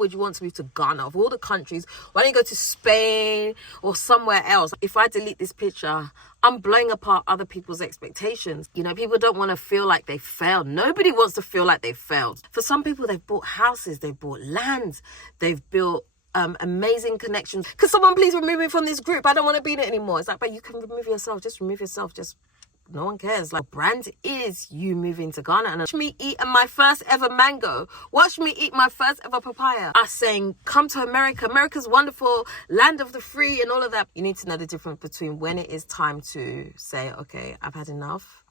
would you want to move to Ghana? Of all the countries, why don't you go to Spain or somewhere else? If I delete this picture, I'm blowing apart other people's expectations. You know, people don't want to feel like they failed. Nobody wants to feel like they failed. For some people, they've bought houses, they've bought lands, they've built amazing connections. Could someone please remove me from this group? I don't want to be in it anymore. It's like, but you can remove yourself. Just remove yourself. Just no one cares. Like, brand is you moving to Ghana. And watch me eat my first ever mango. Watch me eat my first ever papaya. Us saying, come to America. America's wonderful, land of the free and all of that. You need to know the difference between when it is time to say, okay, I've had enough.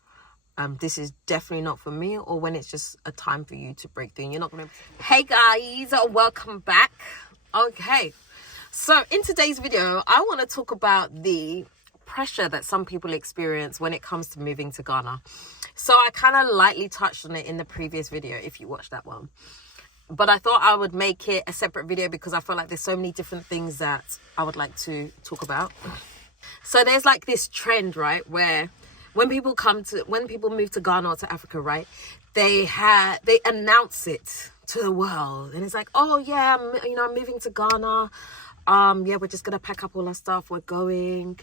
This is definitely not for me, or when it's just a time for you to break through. And you're not going to... Hey guys, welcome back. Okay, so in today's video, I want to talk about the pressure that some people experience when it comes to moving to Ghana. So I kind of lightly touched on it in the previous video, if you watched that one. But I thought I would make it a separate video because I feel like there's so many different things that I would like to talk about. So there's like this trend, right, where when people move to Ghana or to Africa, right, they announce it to the world, and it's like, oh yeah, I'm moving to Ghana. Yeah, we're just gonna pack up all our stuff, we're going,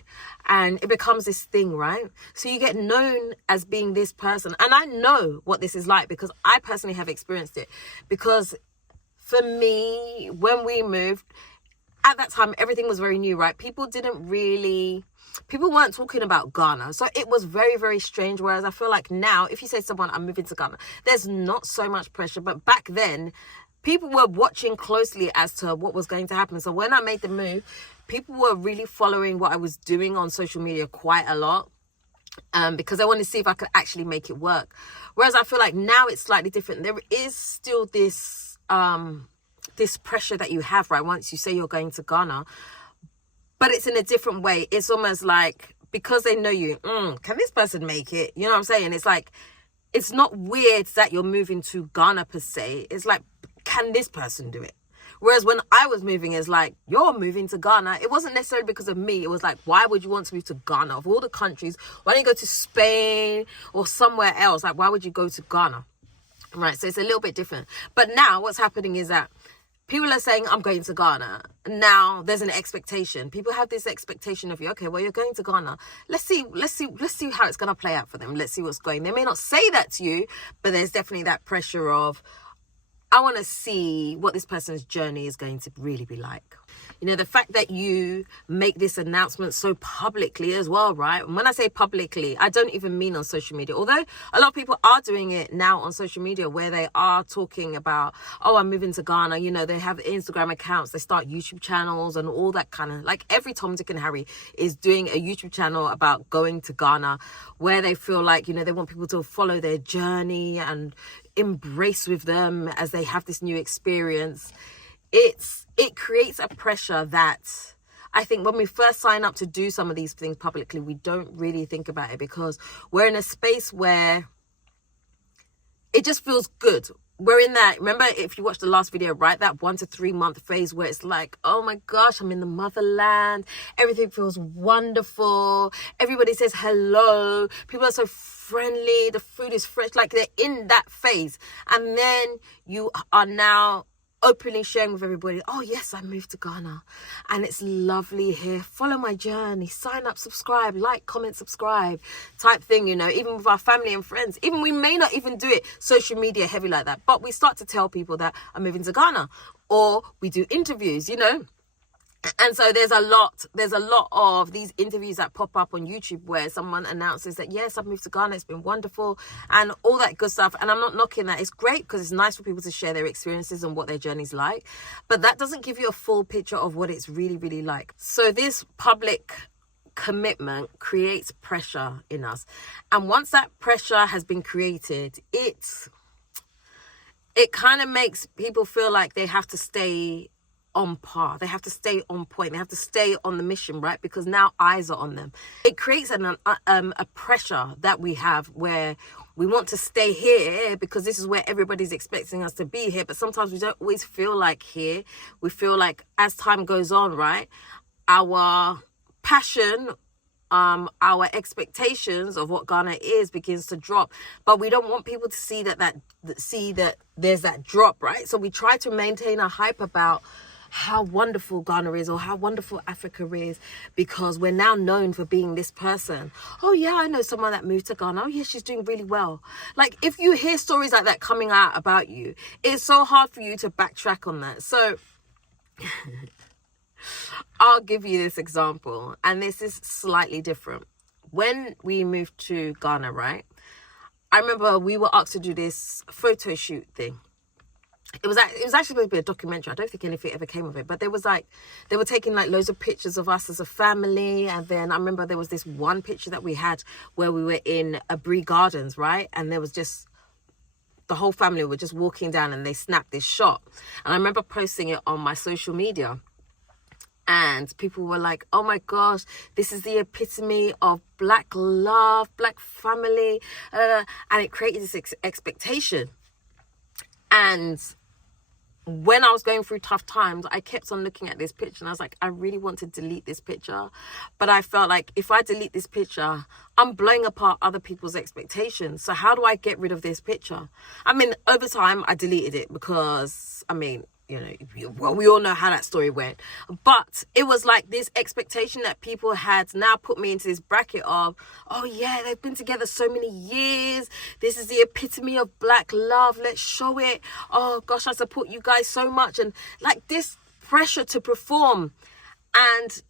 and it becomes this thing, right? So you get known as being this person, and I know what this is like because I personally have experienced it. Because for me, when we moved, at that time, everything was very new, right? People weren't talking about Ghana. So it was very, very strange. Whereas I feel like now, if you say to someone, I'm moving to Ghana, there's not so much pressure. But back then, people were watching closely as to what was going to happen. So when I made the move, people were really following what I was doing on social media quite a lot. Because I wanted to see if I could actually make it work. Whereas I feel like now it's slightly different. There is still this pressure that you have, right, once you say you're going to Ghana. But it's in a different way. It's almost like, because they know you, can this person make it? You know what I'm saying? It's like, it's not weird that you're moving to Ghana per se. It's like, can this person do it? Whereas when I was moving, it's like, you're moving to Ghana. It wasn't necessarily because of me. It was like, why would you want to move to Ghana? Of all the countries, why don't you go to Spain or somewhere else? Like, why would you go to Ghana? Right, so it's a little bit different. But now what's happening is that people are saying, I'm going to Ghana. Now there's an expectation. People have this expectation of you. Okay, well, you're going to Ghana. Let's see how it's going to play out for them. Let's see what's going. They may not say that to you, but there's definitely that pressure of, I want to see what this person's journey is going to really be like. You know, the fact that you make this announcement so publicly as well, right? And when I say publicly, I don't even mean on social media. Although a lot of people are doing it now on social media, where they are talking about, oh, I'm moving to Ghana. You know, they have Instagram accounts, they start YouTube channels and all that kind of, like every Tom, Dick and Harry is doing a YouTube channel about going to Ghana, where they feel like, you know, they want people to follow their journey and embrace with them as they have this new experience. It creates a pressure that I think when we first sign up to do some of these things publicly, we don't really think about it, because we're in a space where it just feels good. We're in that, remember, if you watched the last video, right, that 1 to 3 month phase where it's like, oh my gosh, I'm in the motherland, everything feels wonderful, everybody says hello, people are so friendly, the food is fresh, like they're in that phase. And then you are now openly sharing with everybody, oh yes, I moved to Ghana and it's lovely here, follow my journey, sign up, subscribe, like, comment, subscribe type thing. You know, even with our family and friends, even we may not even do it social media heavy like that, but we start to tell people that I'm moving to Ghana, or we do interviews, you know. And so there's a lot of these interviews that pop up on YouTube where someone announces that, yes, I've moved to Ghana, it's been wonderful and all that good stuff. And I'm not knocking that. It's great because it's nice for people to share their experiences and what their journey's like. But that doesn't give you a full picture of what it's really, really like. So this public commitment creates pressure in us. And once that pressure has been created, it kind of makes people feel like they have to stay on par, they have to stay on point, they have to stay on the mission, right? Because now eyes are on them. It creates a pressure that we have where we want to stay here because this is where everybody's expecting us to be here. But sometimes we don't always feel like here. We feel like as time goes on, right, our passion our expectations of what Ghana is begins to drop. But we don't want people to see that there's that drop, right? So we try to maintain a hype about how wonderful Ghana is or how wonderful Africa is, because we're now known for being this person. Oh yeah, I know someone that moved to Ghana. Oh yeah, she's doing really well. Like, if you hear stories like that coming out about you, it's so hard for you to backtrack on that. So I'll give you this example, and this is slightly different. When we moved to Ghana, right, I remember we were asked to do this photo shoot thing. It was actually supposed to be a documentary. I don't think anything ever came of it, but they were taking like loads of pictures of us as a family. And then I remember there was this one picture that we had where we were in Abri Gardens, right? And there was just the whole family were just walking down, and they snapped this shot. And I remember posting it on my social media, and people were like, oh my gosh, this is the epitome of Black love, Black family. And it created this expectation. And when I was going through tough times, I kept on looking at this picture, and I was like, I really want to delete this picture. But I felt like if I delete this picture, I'm blowing apart other people's expectations. So how do I get rid of this picture? I mean, over time, I deleted it because, I mean, you know, well, we all know how that story went. But it was like this expectation that people had now put me into this bracket of, oh yeah, they've been together so many years. This is the epitome of Black love. Let's show it. Oh gosh, I support you guys so much. And like this pressure to perform. And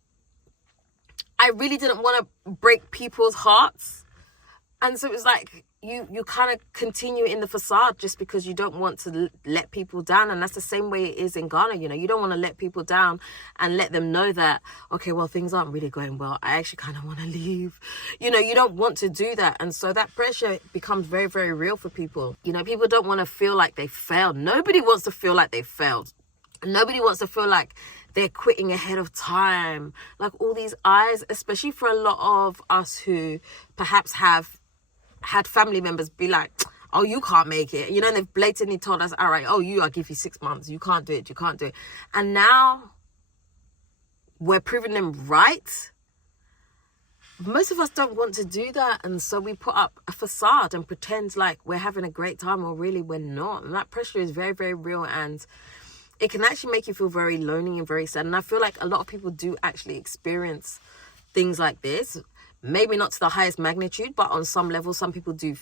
I really didn't want to break people's hearts. And so it was like, you kind of continue in the facade just because you don't want to let people down. And that's the same way it is in Ghana. You know, you don't want to let people down and let them know that, okay, well, things aren't really going well. I actually kind of want to leave. You know, you don't want to do that. And so that pressure becomes very, very real for people. You know, people don't want to feel like they failed. Nobody wants to feel like they failed. Nobody wants to feel like they're quitting ahead of time. Like all these eyes, especially for a lot of us who perhaps have had family members be like, oh, you can't make it, you know, and they've blatantly told us, all right, oh, I'll give you 6 months, you can't do it. And now we're proving them right. Most of us don't want to do that, and so we put up a facade and pretend like we're having a great time, or really we're not. And that pressure is very, very real, and it can actually make you feel very lonely and very sad. And I feel like a lot of people do actually experience things like this. Maybe not to the highest magnitude, but on some level, some people do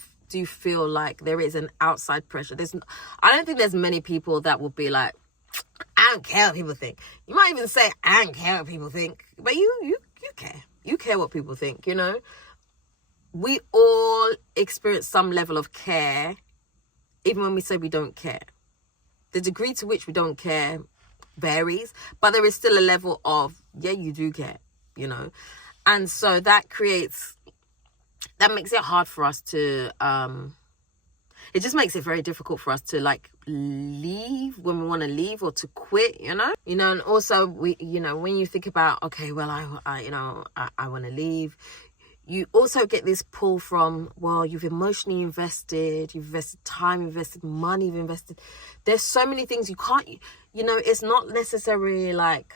feel like there is an outside pressure. I don't think there's many people that will be like, I don't care what people think. You might even say, I don't care what people think, but you care. You care what people think, you know. We all experience some level of care, even when we say we don't care. The degree to which we don't care varies, but there is still a level of, yeah, you do care, you know. And so that makes it hard for us to, it just makes it very difficult for us to like leave when we want to leave, or to quit, you know. And also when you think about, okay, well, I want to leave, you also get this pull from, well, you've emotionally invested, you've invested time, invested money, there's so many things you can't, it's not necessarily like,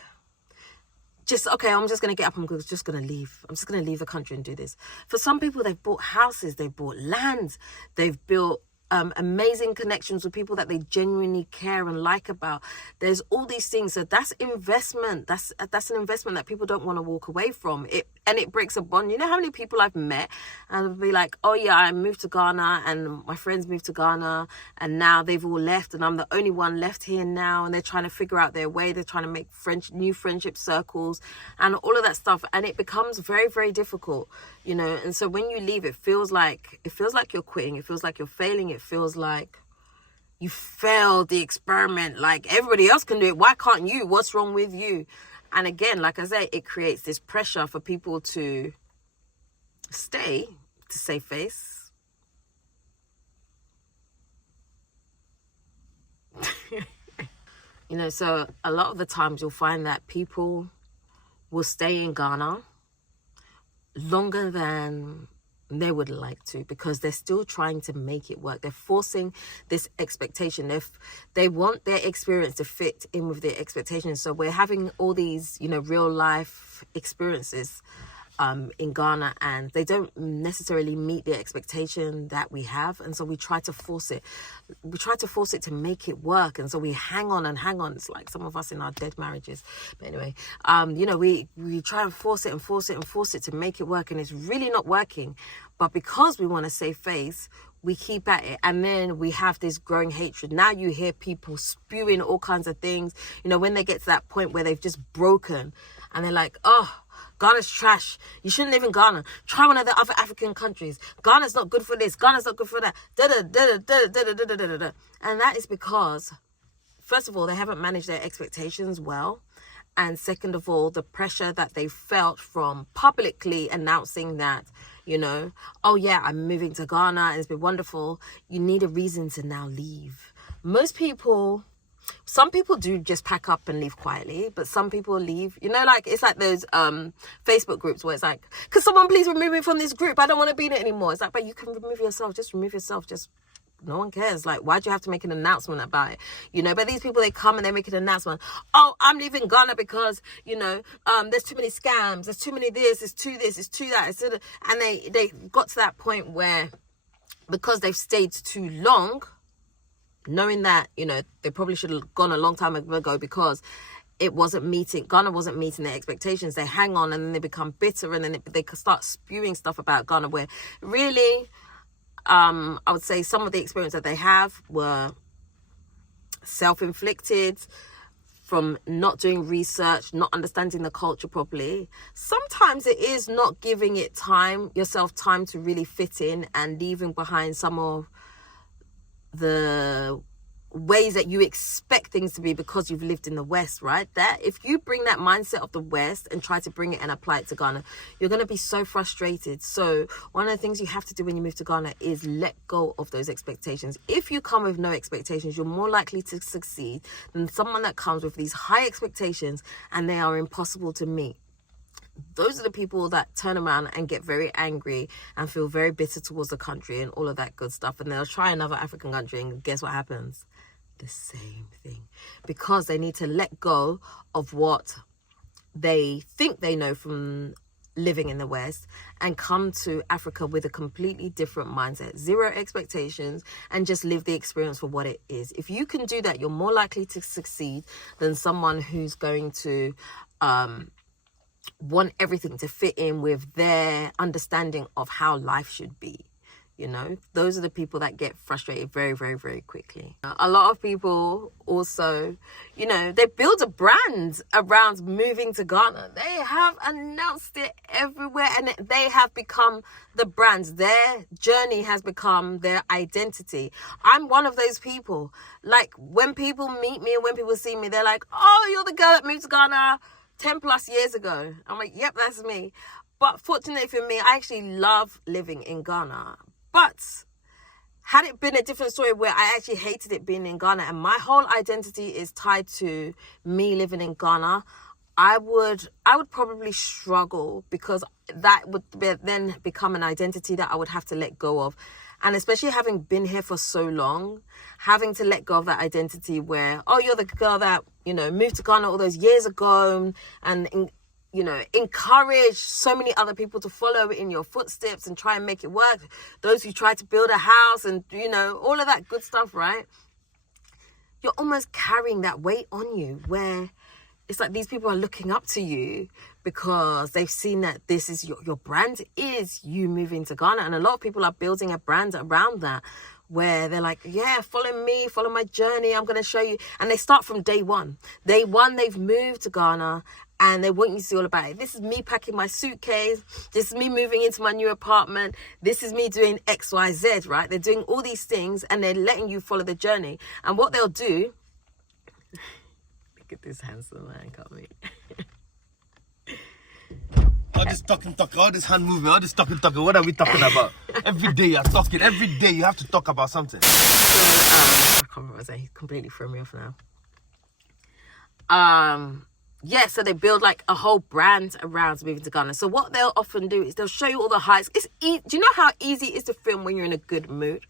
just, okay, I'm just going to get up, I'm just going to leave. I'm just going to leave the country and do this. For some people, they've bought houses, they've bought lands, they've built amazing connections with people that they genuinely care and like about. There's all these things. So that's investment. That's an investment that people don't want to walk away from. It breaks a bond. You know how many people I've met and they'll be like, oh yeah, I moved to Ghana and my friends moved to Ghana and now they've all left and I'm the only one left here now, and they're trying to figure out their way. They're trying to make new friendship circles and all of that stuff. And it becomes very, very difficult, And so when you leave, it feels like you're quitting. It feels like you're failing. It feels like you failed the experiment. Like everybody else can do it. Why can't you? What's wrong with you? And again, like I say, it creates this pressure for people to stay, to save face. So a lot of the times you'll find that people will stay in Ghana longer than they would like to, because they're still trying to make it work. They're forcing this expectation. They want their experience to fit in with their expectations. So we're having all these, real life experiences in Ghana, and they don't necessarily meet the expectation that we have, and so we try to force it. We try to force it to make it work, and so we hang on and hang on. It's like some of us in our dead marriages. But anyway, we try and force it and force it and force it to make it work, and it's really not working. But because we want to save face, we keep at it, and then we have this growing hatred. Now you hear people spewing all kinds of things, when they get to that point where they've just broken, and they're like, oh, Ghana's trash. You shouldn't live in Ghana. Try one of the other African countries. Ghana's not good for this. Ghana's not good for that. And that is because, first of all, they haven't managed their expectations well. And second of all, the pressure that they felt from publicly announcing that, oh yeah, I'm moving to Ghana and it's been wonderful. You need a reason to now leave. Some people do just pack up and leave quietly, but some people leave, it's like those Facebook groups where it's like, could someone please remove me from this group? I don't want to be in it anymore. It's like, but you can remove yourself. Just remove yourself. Just, no one cares. Like, why'd you have to make an announcement about it? But these people, they come and they make an announcement. Oh, I'm leaving Ghana because, there's too many scams. There's too many this, it's too that. And they got to that point where, because they've stayed too long, knowing that, they probably should have gone a long time ago because Ghana wasn't meeting their expectations. They hang on and then they become bitter, and then they start spewing stuff about Ghana where really, I would say some of the experience that they have were self-inflicted from not doing research, not understanding the culture properly. Sometimes it is not giving yourself time to really fit in, and leaving behind some of the ways that you expect things to be because you've lived in the West, right? That if you bring that mindset of the West and try to bring it and apply it to Ghana, you're going to be so frustrated. So one of the things you have to do when you move to Ghana is let go of those expectations. If you come with no expectations, you're more likely to succeed than someone that comes with these high expectations and they are impossible to meet. Those are the people that turn around and get very angry and feel very bitter towards the country and all of that good stuff. And they'll try another African country, and guess what happens? The same thing. Because they need to let go of what they think they know from living in the West and come to Africa with a completely different mindset, zero expectations, and just live the experience for what it is. If you can do that, you're more likely to succeed than someone who's going to want everything to fit in with their understanding of how life should be. Those are the people that get frustrated very, very, very quickly. A lot of people also, they build a brand around moving to Ghana. They have announced it everywhere, and they have become the brands. Their journey has become their identity. I'm one of those people. Like, when people meet me and when people see me, they're like, oh, you're the girl that moved to Ghana 10 plus years ago. I'm like, yep, that's me. But fortunately for me, I actually love living in Ghana. But had it been a different story where I actually hated it being in Ghana and my whole identity is tied to me living in Ghana, I would probably struggle, because that would then become an identity that I would have to let go of. And especially having been here for so long, having to let go of that identity where, oh, you're the girl that, moved to Ghana all those years ago and encourage so many other people to follow in your footsteps and try and make it work. Those who try to build a house and, all of that good stuff, right? You're almost carrying that weight on you where it's like these people are looking up to you because they've seen that this is your brand is you moving to Ghana. And a lot of people are building a brand around that where they're like, yeah, follow me, follow my journey. I'm going to show you. And they start from day one. Day one, they've moved to Ghana and they want you to see all about it. This is me packing my suitcase. This is me moving into my new apartment. This is me doing X, Y, Z, right? They're doing all these things and they're letting you follow the journey. And what they'll do, look at this handsome man coming. All this talking, all this hand movement, all this talking. What are we talking about? Every day you're talking. Every day you have to talk about something. I can't remember what I was saying. He completely threw me off now. Yeah, so they build like a whole brand around moving to Ghana. So what they'll often do is they'll show you all the heights. Do you know how easy it is to film when you're in a good mood?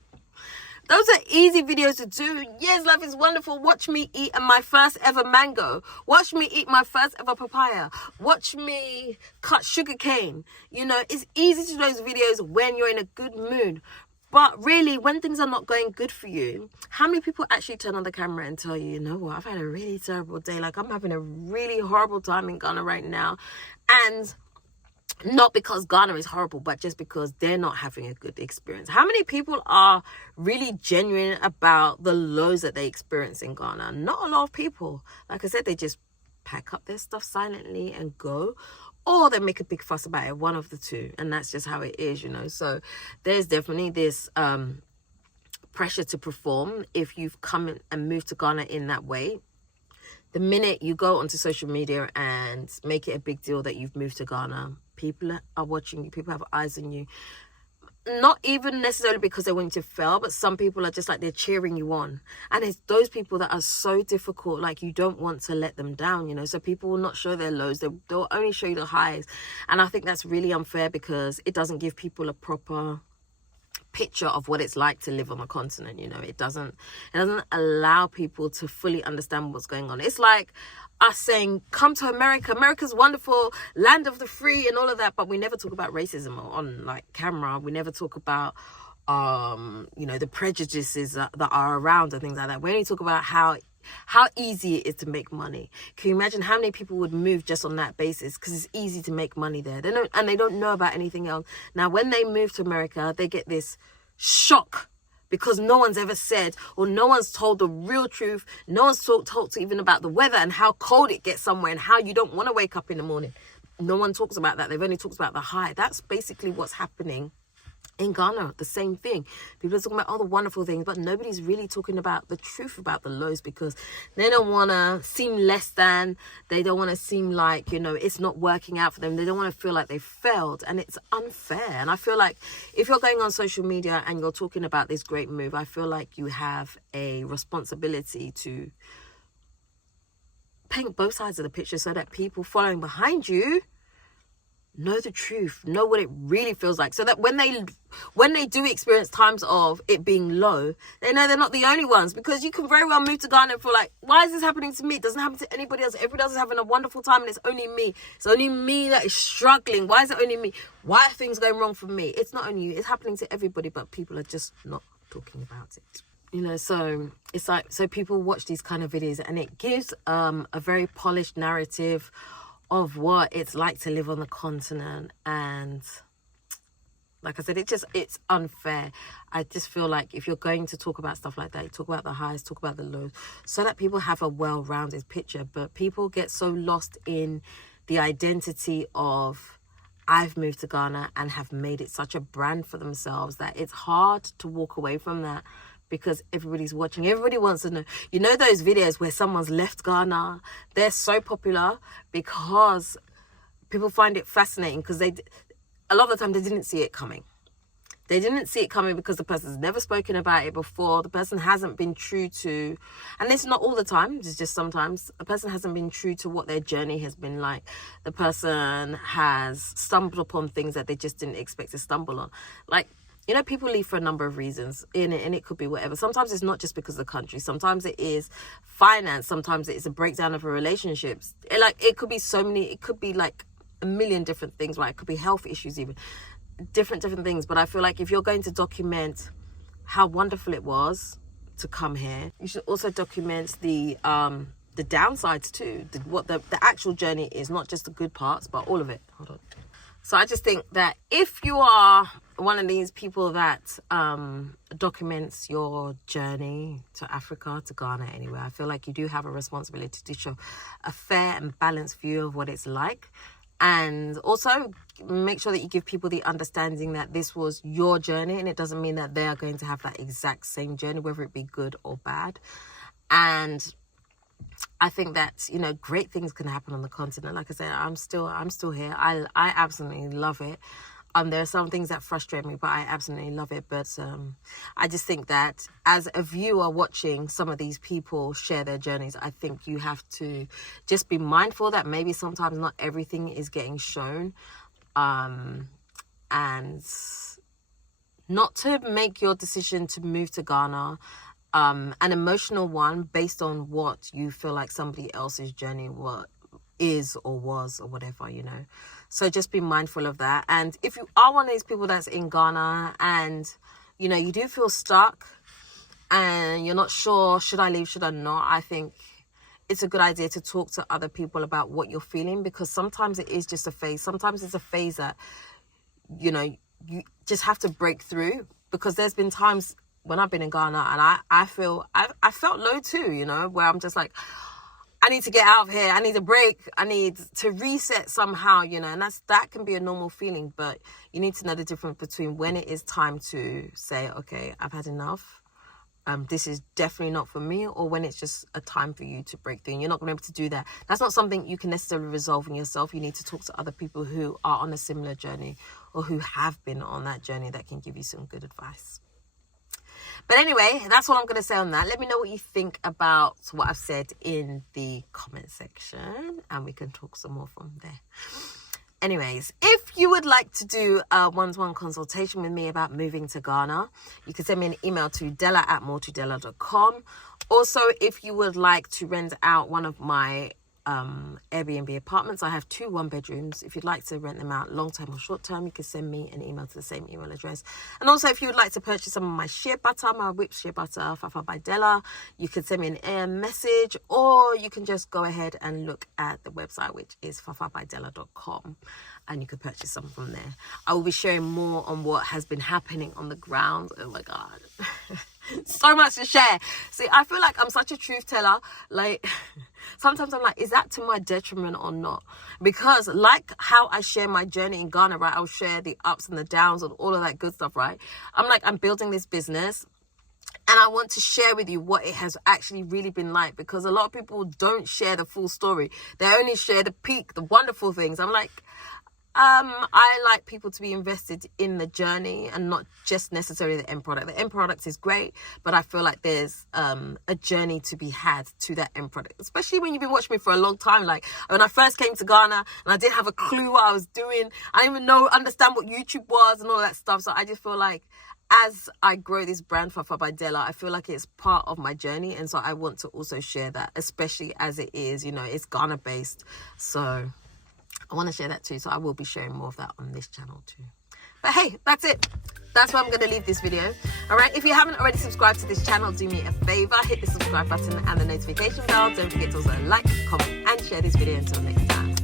Those are easy videos to do. Yes, life is wonderful. Watch me eat my first ever mango. Watch me eat my first ever papaya. Watch me cut sugar cane. You know, it's easy to do those videos when you're in a good mood. But really, when things are not going good for you, how many people actually turn on the camera and tell you, you know what, I've had a really terrible day. Like, I'm having a really horrible time in Ghana right now. And not because Ghana is horrible, but just because they're not having a good experience. How many people are really genuine about the lows that they experience in Ghana? Not a lot of people. Like I said, they just pack up their stuff silently and go, or they make a big fuss about it, one of the two. And that's just how it is, you know. So there's definitely this pressure to perform if you've come and moved to Ghana in that way. The minute you go onto social media and make it a big deal that you've moved to Ghana, people are watching you, people have eyes on you. Not even necessarily because they want you to fail, but some people are just like, they're cheering you on. And it's those people that are so difficult, like you don't want to let them down, you know. So people will not show their lows, they'll only show you the highs. And I think that's really unfair because it doesn't give people a proper picture of what it's like to live on the continent. You know, it doesn't allow people to fully understand what's going on. It's like us saying, come to America, America's wonderful, land of the free and all of that, but we never talk about racism on like camera. We never talk about you know, the prejudices that are around and things like that. We only talk about how easy it is to make money. Can you imagine how many people would move just on that basis? Because it's easy to make money there. They don't know about anything else. Now, when they move to America, they get this shock because no one's ever said, or no one's told the real truth. No one's talked even about the weather and how cold it gets somewhere and how you don't want to wake up in the morning. No one talks about that. They've only talked about the high. That's basically what's happening in Ghana. The same thing. People are talking about all the wonderful things, but nobody's really talking about the truth about the lows because they don't want to seem less than. They don't want to seem like, you know, it's not working out for them. They don't want to feel like they failed, and it's unfair. And I feel like if you're going on social media and you're talking about this great move, I feel like you have a responsibility to paint both sides of the picture so that people following behind you know the truth, know what it really feels like, so that when they do experience times of it being low, they know they're not the only ones. Because you can very well move to Ghana and feel like, why is this happening to me? It doesn't happen to anybody else. Everybody else is having a wonderful time and it's only me. It's only me that is struggling. Why is it only me? Why are things going wrong for me? It's not only you, it's happening to everybody, but people are just not talking about it. You know, so it's like, so people watch these kind of videos and it gives a very polished narrative of what it's like to live on the continent. And like I said, it's unfair. I just feel like if you're going to talk about stuff like that, you talk about the highs, talk about the lows, so that people have a well-rounded picture. But people get so lost in the identity of, I've moved to Ghana and have made it such a brand for themselves, that it's hard to walk away from that. Because everybody's watching, everybody wants to know. You know those videos where someone's left Ghana? They're so popular because people find it fascinating, because a lot of the time they didn't see it coming. They didn't see it coming because the person's never spoken about it before. The person hasn't been true to, and it's not all the time, it's just sometimes, a person hasn't been true to what their journey has been like. The person has stumbled upon things that they just didn't expect to stumble on. Like, you know, people leave for a number of reasons, and it could be whatever. Sometimes it's not just because of the country. Sometimes it is finance. Sometimes it's a breakdown of a relationship. It could be so many. It could be like a million different things, right? It could be health issues, even different things. But I feel like if you're going to document how wonderful it was to come here, you should also document the downsides too. What the actual journey is, not just the good parts, but all of it. Hold on. So I just think that if you are one of these people that documents your journey to Africa, to Ghana, anywhere, I feel like you do have a responsibility to show a fair and balanced view of what it's like. And also make sure that you give people the understanding that this was your journey, and it doesn't mean that they are going to have that exact same journey, whether it be good or bad. And I think that, you know, great things can happen on the continent. Like I said, I'm still here. I absolutely love it. There are some things that frustrate me, but I absolutely love it. But I just think that as a viewer watching some of these people share their journeys, I think you have to just be mindful that maybe sometimes not everything is getting shown. And not to make your decision to move to Ghana an emotional one based on what you feel like somebody else's journey is or was or whatever, you know. So just be mindful of that. And if you are one of these people that's in Ghana and, you know, you do feel stuck and you're not sure, should I leave, should I not? I think it's a good idea to talk to other people about what you're feeling, because sometimes it is just a phase. Sometimes it's a phase that, you know, you just have to break through, because there's been times when I've been in Ghana and I felt low too, you know, where I'm just like, I need to get out of here. I need a break. I need to reset somehow, you know, and that can be a normal feeling, but you need to know the difference between when it is time to say, okay, I've had enough. This is definitely not for me, or when it's just a time for you to break through. And you're not going to be able to do that. That's not something you can necessarily resolve in yourself. You need to talk to other people who are on a similar journey or who have been on that journey that can give you some good advice. But anyway, that's all I'm going to say on that. Let me know what you think about what I've said in the comment section, and we can talk some more from there. Anyways, if you would like to do a one-to-one consultation with me about moving to Ghana, you can send me an email to dela@moretodela.com. Also, if you would like to rent out one of my Airbnb apartments, I have 2 one-bedrooms. If you'd like to rent them out long-term or short-term, you can send me an email to the same email address. And also, if you would like to purchase some of my shea butter, my whipped shea butter, Fafa by Dela, you can send me an AM message, or you can just go ahead and look at the website, which is fafabydela.com, and you can purchase some from there. I will be sharing more on what has been happening on the ground. Oh my God. So much to share. See, I feel like I'm such a truth teller. Like, sometimes I'm like, is that to my detriment or not? Because like how I share my journey in Ghana, right? I'll share the ups and the downs and all of that good stuff, right? I'm building this business, and I want to share with you what it has actually really been like, because a lot of people don't share the full story. They only share the peak, the wonderful things. I'm like, I like people to be invested in the journey and not just necessarily the end product. The end product is great, but I feel like there's a journey to be had to that end product, especially when you've been watching me for a long time. Like when I first came to Ghana and I didn't have a clue what I was doing. I didn't even understand what YouTube was and all that stuff. So I just feel like as I grow this brand Fafa by Dela, I feel like it's part of my journey. And so I want to also share that, especially as it is, you know, it's Ghana based. So I want to share that too. So I will be sharing more of that on this channel too. But hey, that's it. That's where I'm going to leave this video. All right. If you haven't already subscribed to this channel, do me a favor. Hit the subscribe button and the notification bell. Don't forget to also like, comment, and share this video. Until next time.